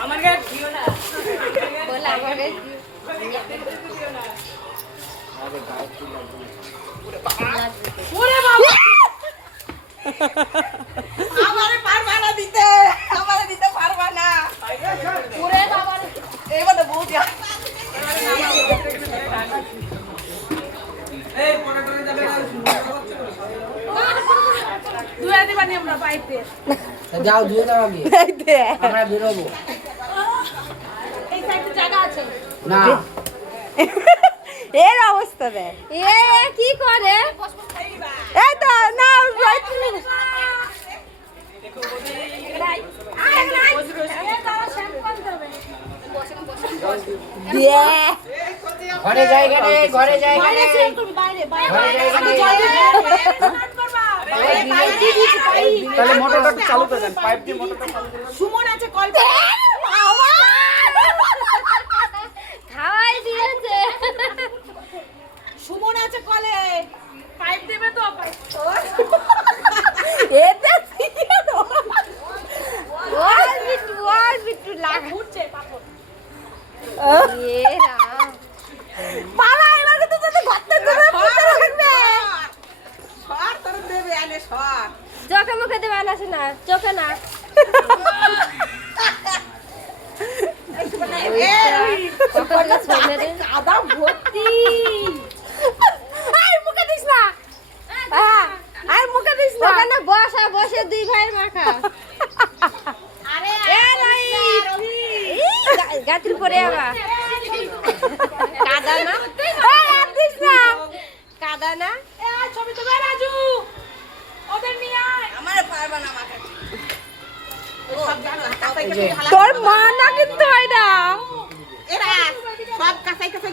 আমার গায়ে দিও না বলে আমার গায়ে দিও না ওরে বাবা আমারে পারবা না দিতে আমারে দিতে পারবা না ওরে বাবা এবারে বহুত এই পরে করে যাবে দুয়া দিবানি আমরা পাইতে যাও ধুয়ে দাও আগে আমরা বেরোবো এই সাইডে জায়গা আছে না এর অবস্থা দে এ কি করে এই তো না রাইট দেখো দিয়ে ঘরে জায়গা নেই ঘরে জায়গা নেই তাহলে মোটরটা চালু করে দেন পাইপ দিয়ে মোটরটা চালু করে সুমন আছে কল খাওয়াই দিয়েছে সুমন আছে কলে পাইপ দেবে তো এটা দিয়ে দাও ওয়াল বিটু লাগা ঘুরছে পাপড় এ রাম বাবা এবারে তো তোদের ঘরতে ধরে পুঁতে রাখবে সর তোর দেবে আনে সর চোখে মুখে দেবে না শোনা চোখে না কখনো ছড়ে রে কাদা ভর্তি আর মুখে দিস না আর মুখে দিস না ওখানে বসা বসে দুই ভাইয়ের মাখা আরে এ নাই গাতির পরে আবা কাদা না আর দিস না কাদা না এ ছবি তো বে রাজু ওদের নিয়ে আয় আমারে পারবা না মাখা সব জানো কাঁচাই কাঁচাই তোর মা না কিন্তু এটা এরা সব কাঁচাই কাঁচাই